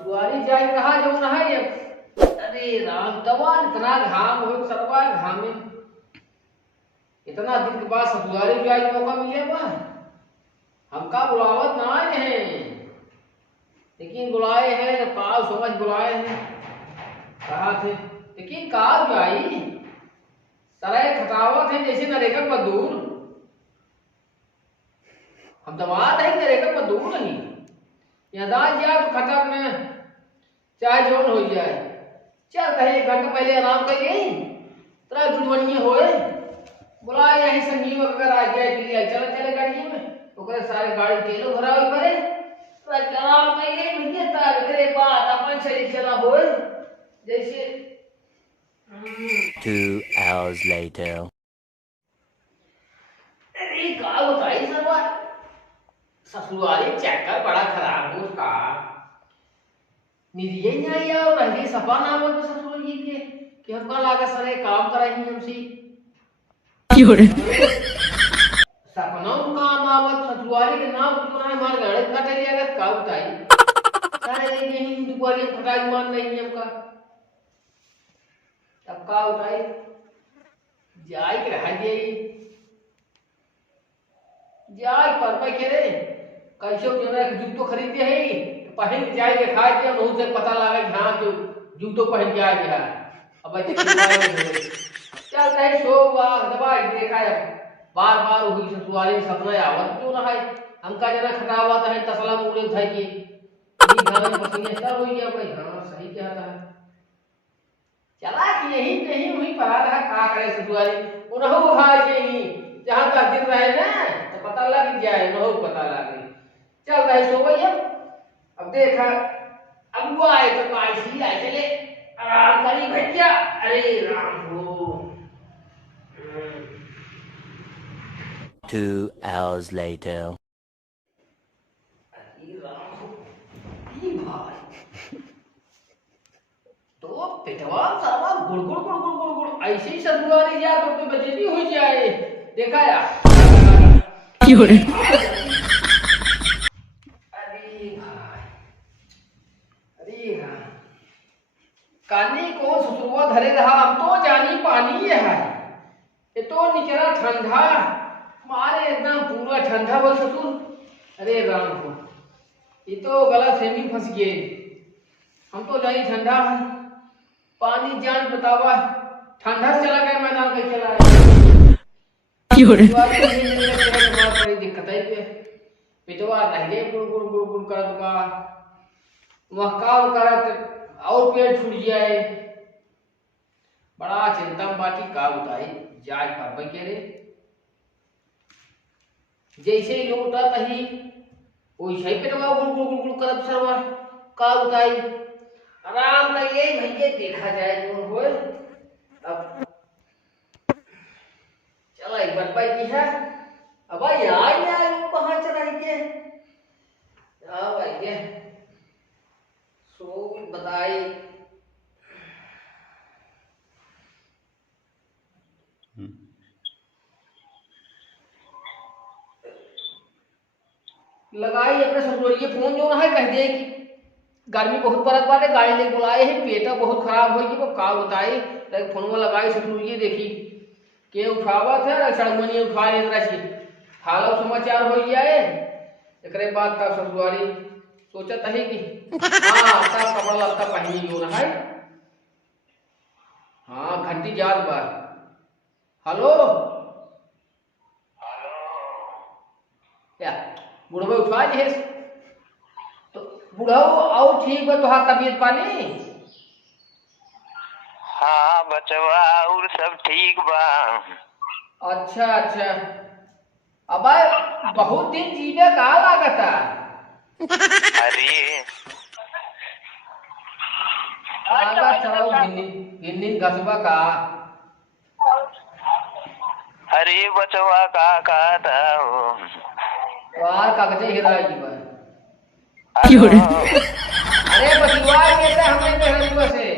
ससुरारी जाई रहा जो ना है ये। अरे राम तवान इतना घाम हो सरवा घाम में इतना दिन के बाद ससुरारी जाई मौका मिले बा। हमका बुलावत ना आए हैं लेकिन बुलाए हैं जब काल समझ बुलाए हैं कहा थे लेकिन काल जाई सराय खटावत है जैसे नरेगा मजदूर। हम दमाद है नरेगा मजदूर नहीं यादाज जा तो खटा में चाहे जोन हो जाए चल कहे 1 घंटा पहले आराम कर गई तेरा जुड़वनिए होए बुला यही संजीव अगर आ जाए के लिए चल चले गाड़ी में तो करे सारे गाड़ी तेल भरा हुई पड़े तो आराम कर गई मुझे तार करे बात अपन शरीर चला होए जैसे 2 hours later. अरे का बताई सरवा ससुराली चक्कर बड़ा खराब हो उसका निधिये नहीं आई और रही सपा नाम तो ससुर जी के कि हमका लागा सरे काम कराई हमसे क्यों सपना काम आवत ससुराली के नाम तो ना मार गड़े कटे लिया का बताई सारे यही दुपहरी खटाई मान नहीं हमका तब का उठाई जाई के रह गई जाई पर पे के रे कैसे जरा जूतो खरीदे है पहन के जाए के खाए के बहुत से पता लगा कि हां जो जूतो पहन के आ गया अब चल कहीं सो दवाई देखा है बार बार वही ससुराली सपना आवत क्यों ना है हमका जना खटावा है तसला मुड़े उठाई के ये घर में पसीने सब हो गया भाई हां सही कहता है चला कि यही कहीं हुई पड़ा रहा का करे ससुराली उन्हों खा गई जहां तक दिन रहे ना तो पता लग जाए न पता लगे चल रहे सो गई अब देखा अब वो आए तो काशी आए चले आराम करी भैया अरे राम हो 2 hours later. अरे राम हो ये भाई तो पेटवा सारा गुड़ गुड़ गुड़ गुड़ गुड़ गुड़ ऐसे ही ससुराली जा तो बचेती हो जाए देखा या क्यों कानी को ससुरवा धरे रहा हम तो जानी पानी है ये तो निकला ठंडा मारे एकदम पूरा ठंडा बोल ससुर अरे राम को ये तो गलत फहमी फंस गए हम तो जानी ठंडा है पानी जान बतावा ठंडा से चला गया मैदान पे चला क्यों बड़ी दिक्कत है पे पिटवा रह गए गुड़ गुड़ गुड़ गुड़ कर दूंगा वह काम करत और पेट छूट जाए बड़ा चिंता बाटी का बताई जाए पापा के रे जैसे ही लौटा तही वैसे ही पेटवा गुड़ गुड़ गुड़ गुड़ करत सरवा का बताई आराम करिए भैया देखा जाए जो होए अब चला एक बार पाई की है अब यार वो कहाँ चला गए भाई के सो बताई लगाई अपने ससुरिये फोन जो है कह दिए कि गर्मी बहुत बरत बाटे गाड़ी लेके बुलाए हैं पेटा बहुत खराब होगी वो का बताई फोन में लगाई ससुरिये देखी के उठावा था सड़मनी उठा ले रही हाल समाचार हो गया है एक बाद का ससुरारी सोचत है कि हाँ सब कपड़ा लत्ता पहनी जो है हाँ घंटी जात बार हेलो या बुढ़वा उठवा जे तो बुढ़ाओ और ठीक बा तोहार तबीयत पानी हाँ बचवा और सब ठीक बा अच्छा अच्छा अब बहुत दिन जीवे का लागता अरे आगा चलाओ गिन्नी घसबा का अरे बचवा का कहता वार कागजे हिराई की बा क्यों अरे बचवा कैसे हमने पहले से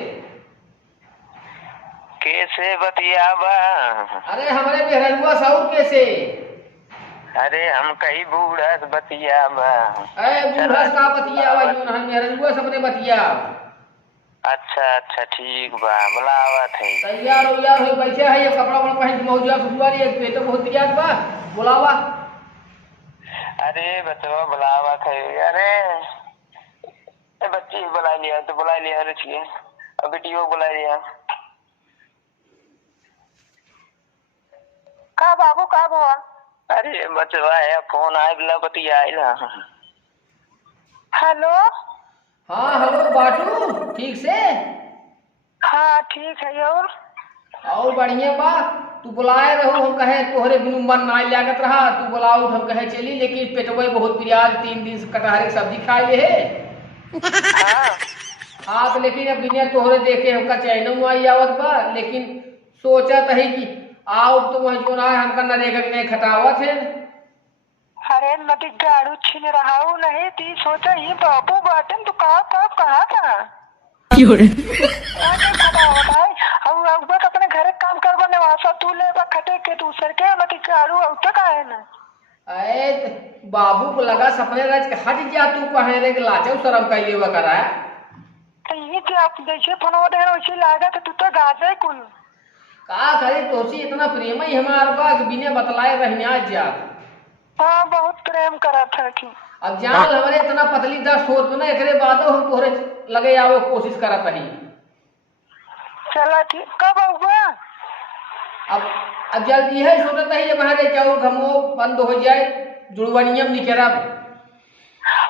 कैसे बतियाबा अरे हमारे बेहरुआ साउथ कैसे अरे हम कई बूढ़ा बतिया बा। अरे बूढ़ा का बतिया बा यूं हम रंगुआ सबने बतिया। अच्छा अच्छा ठीक बा, बुलावत है। तैयार हो यार हो बैठे है, ये कपड़ा वपड़ा पहन के मौजूदा सुसुआरी एक पेट बहुत याद बा। बुलावा। अरे बचवा बुलावत है। अरे बच्ची बुला लिया तो बुला लिया, रुचिए अब बेटियों बुला लिया। का बाबू का हुआ? अरे बचवा है फोन आइला बतिया आइला। हेलो। हाँ हेलो बाटू ठीक से? हाँ ठीक है। और बढ़िया बा। तू बुलाए रहो, हम कहे तोहरे बिनु मन ना लागत रहा, तू बुलाऊ हम कहे चली, लेकिन पेटवे बहुत पिराज 3 दिन से कटहरे की सब्जी खाए ले है। हाँ तो लेकिन अब बिना तोहरे देखे हमका चैन आई आवत बा, लेकिन सोचत है कि आओ तो वह जो ना हमका नरेगा के नहीं खटावत है। अरे नदी गाड़ू छीन रहा हूँ नहीं ती सोचा ये बाबू बाटन तो कहाँ था अब अपने घर काम करवा नवासा तू ले खटे के दूसर के नदी गाड़ू अब तक आए ना। अरे बाबू को लगा सपने राज के हट गया, तू कहे रे लाचो शर्म का ये करा तो ये आप जैसे फनवा दे वैसे लागा तो तू तो गाजे कुल का करे तोसी इतना प्रेम ही हमार बा कि बिना बतलाए रहना जा। हाँ बहुत प्रेम करा था कि अब जान हमारे इतना पतली दस सोच में ना एकरे बादो हम तोहरे लगे आओ कोशिश करत नहीं। चला ठीक कब हुआ? अब जल्दी है सोचता है, जब हमारे चाहो घमो बंद हो जाए जुड़वनियम निकरब।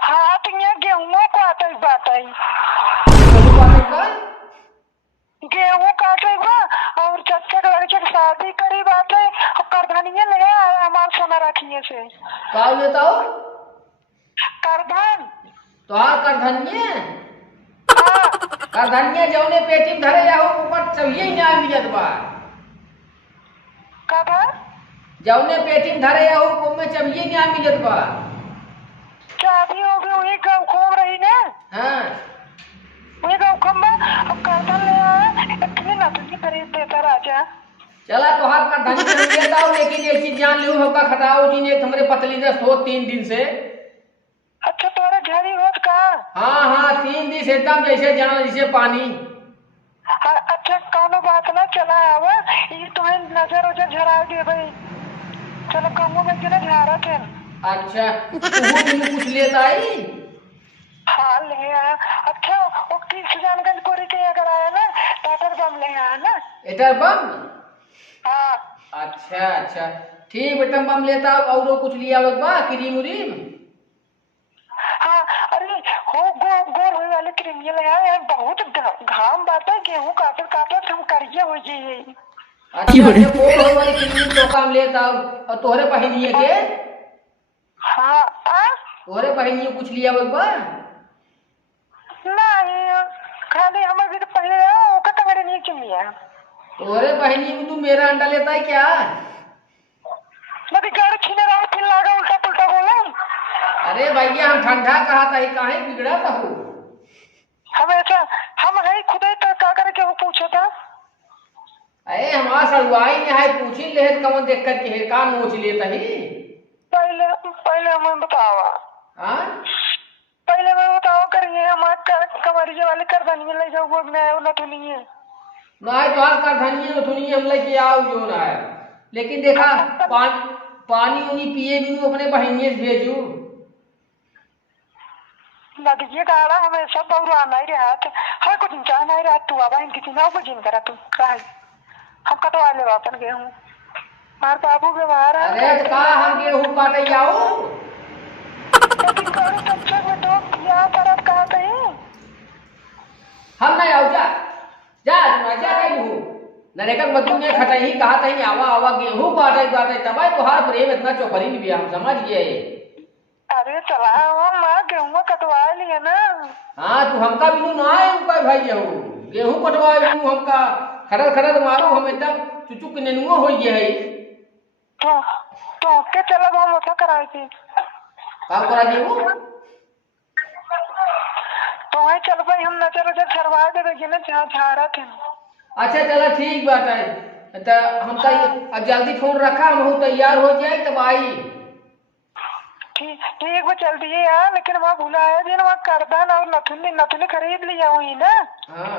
हाँ तो यहाँ गेहूँ को आता ही बात आई, गेहूँ काटे बा और चच्चा के लड़के की शादी करी बात है और करधनिया ले आया हमारे सोना रखिए से। का लेता हो? करधन तो हाँ करधनिया। करधनिया जौने पेटी में धरे जाओ ऊपर चाहिए ही ना मिलत बा। कब जौने पेटी में धरे जाओ ऊपर में चाहिए ना मिलत बा। चाबी हो गई वही गाँव खोम रही ना। हाँ वही गाँव खोम में अब करधन ले आया इतनी ना तुझे खरीद देता राजा। चला तो हाथ का धनिया लेता हूँ, लेकिन एक चीज जान लूँ हमका खटाओ जी ने हमारे पतली दस्त हो 3 दिन से। अच्छा तोरा झड़ी होत का? हाँ हाँ 3 दिन से एकदम जैसे जान जैसे पानी। अच्छा कौनो बात ना चला आवा ये तुम्हें नजर उजर झरा दे भाई। चलो कमो में चला झारा थे। अच्छा तू कुछ लेता ही? हाँ ले आया। अच्छा वो किस जानगंज कोरी के अगर आया ना टाटर बम ले आया ना। एटर बम? हाँ अच्छा अच्छा ठीक बेटा बम लेता और कुछ लिया बा क्रीम उरीम? हाँ अरे हो गोर हुई वाले क्रीम ये ले आया, बहुत घाम बात है गेहूँ काटत हम करिए हो जाइए। अच्छा गोर वाली क्रीम तो काम लेता और तोहरे बहनिए के? हाँ तोहरे बहनिए कुछ लिया बा? नहीं खाली हमारे भी तो पहले ओका टंगड़े नहीं चुनिया। तोहरे बहनी में तू मेरा अंडा लेता है क्या? नदी गाड़ी छीने रहा फिर लागा उल्टा पुल्टा बोला। अरे भैया हम ठंडा कहा था, काहे बिगड़ा था हो? हमेशा हम है खुद ही तो का करे के वो पूछा था। अरे हमारा सड़वाई ने है पूछी ले कौन देख कर के का नोच लेता ही? पहले हमें बतावा। हाँ पहले मैं बताओ करिए हमारे कमरिया वाले करधनिया ले जाओ वो मैं ना तो नहीं है ना है तो कर धनिया तो नहीं हम लेके आओ जो ना है, लेकिन देखा पानी उनी पिए बिनु अपने बहनिए से भेजू। नदिए गाड़ा हमेशा बहु आना ही रहा था हर कुछ इंसान ही रहा तू आवा इनकी चिन्ह बुझिन करा तू काहे हम कटवा ले वापन गए हूँ मार बाबू व्यवहार है। अरे तो का हम गेहूं काटे जाओ लेकिन करो तब में तो यहाँ पर अब कहाँ कहीं हम नहीं आओ जा जा जा गई हूँ नरेगा बच्चों ने खटाई कहा था आवा आवा गेहूं काटे तब तो हर प्रेम इतना चौपरी भी हम समझ गए। अरे चला माँ गेहूँ कटवा लिए ना। हाँ तू हमका बिनु ना आए भाई जाऊ गेहूं कटवा बिनु हमका खरद खरद मारो हम एकदम चुचुक नेनुआ हो गया है। तो के चला हम ऐसा कराए थे काम करा दियो तो है चल भाई हम नजर नजर झरवा दे देखिए ना जहाँ झारा थे। अच्छा चला ठीक बात है तो हम अब जल्दी फोन रखा हम तैयार हो जाए तब आई। ठीक वो चल दिए यार, लेकिन वहाँ भूला है जी वहाँ करदान और नथुनी खरीद लिया हुई ना। हाँ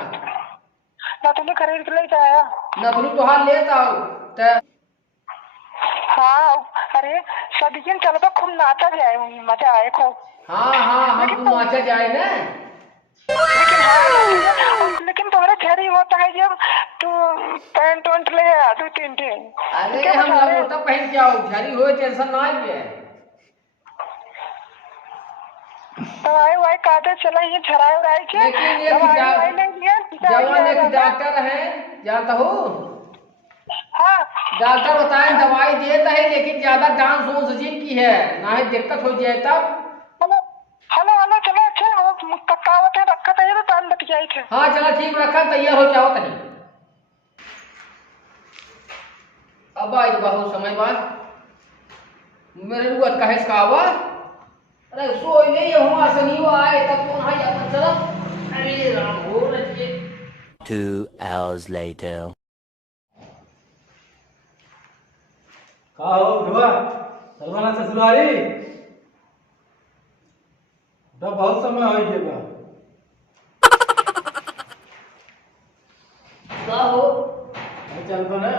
नथुनी खरीद के लेके आया। नथुनी तोहार लेता हो त हाँ अरे सदियन चलो खूब नाचा जाए, मजा आए खूब। हाँ हाँ हम तू नाचा जाए ना। लेकिन हाँ लेकिन तुम्हारा झरी होता है जब तू पैंट वैंट ले आ 2-3 दिन। अरे हम लंगोटा पहन के आओ, झरी हो टेंशन ना है। दवाई वाई काटे चला ये झराई उड़ाई के। लेकिन एक जवान एक डॉक्टर है जानता हो। हाँ डॉक्टर बताए दवाई देता है, लेकिन ज्यादा डांस वोंस जिम की है ना है, दिक्कत हो जाए तब। हेलो चलो अच्छा वो कक्कावत है रखा था ये तो टाइम लग जाए थे। हाँ चला ठीक रखा तैयार हो जाओ तनी। अब आई बहुत समय बाद मेरे रुआ कहे कावा। अरे सोई नहीं हुआ सनी आए तब कौन है अपन चला। अरे राम हो रही। 2 hours later. का हो ध्रुवा सलमाना ससुरारी तो बहुत समय हो गया। का हो चल तो ना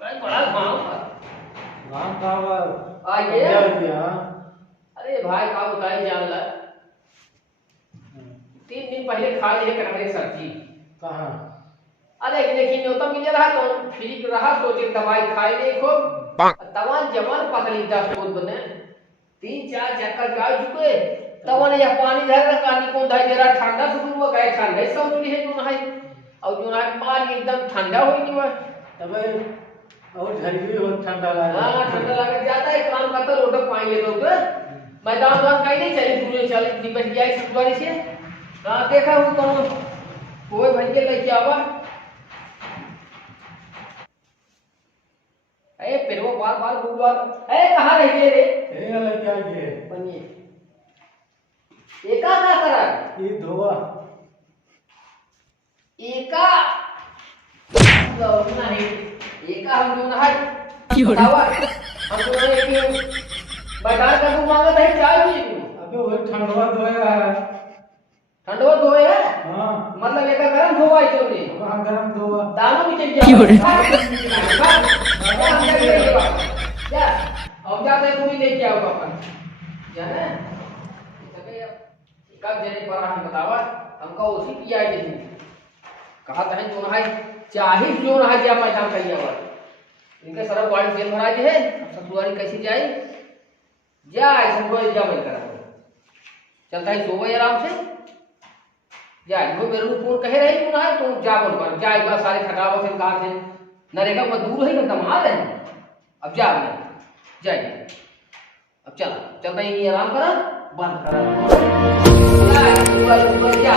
भाई बड़ा गाँव नाम का आइए। हाँ अरे भाई का बताए जान ला 3 दिन पहले खा लिए कटहल सब्जी। कहाँ? अरे लेकिन न्योता मिल रहा तो ठीक रहा, सोचे दवाई खाई देखो तवन जवान पतली 10 रोज बने 3-4 चक्कर जा चुके तवन या पानी धर रखा निकोन धाई जरा ठंडा शुरू हो गए, ठंडा समझ ली है जो नहाई और जो नहाई पानी एकदम ठंडा हो गई है तब और झरी हो ठंडा लगा। हां ठंडा लगे जाता है। काम करता रोड पे पानी ले दो के मैदान में कहीं नहीं चली दूर चली निकल जाए ससुरारी से। हां देखा हूं कौन कोई भैया लेके आवा। ए पेरवा बार बुलवा ए कहां रह गए रे। ए अलग क्या ये बनिए एका ना करा ये ध्रुवा एका ना है एका हम जो ना है क्यों? हम तो एक बाजार का तू मांगत है चाय भी। अबे वो ठंडवा धोया है। ठंडवा धोए है हाँ मतलब एका गरम धोवाई तोने वहाँ गरम धोआ दानों भी चल क्यों रे? क्या अब जाते तू भी लेके आओ अपन जाना कब जने पर हम बतावा हमका उसी की आई नहीं कहा था जो है चाहे जो रहा जा मैदान कहिए और इनके सारा बॉडी जेल भरा है। ससुरारी कैसे जाए जाए ससुरारी जा बन करा चलता है सोवे आराम से जाए वो मेरे को फोन कहे रही तू ना है तो जा बोल पर जाए बस सारे खटाव से कहा थे नरेगा मजदूर है ना दमा रहे अब जा जाइए अब चला चलता ही आराम करा बंद करा जा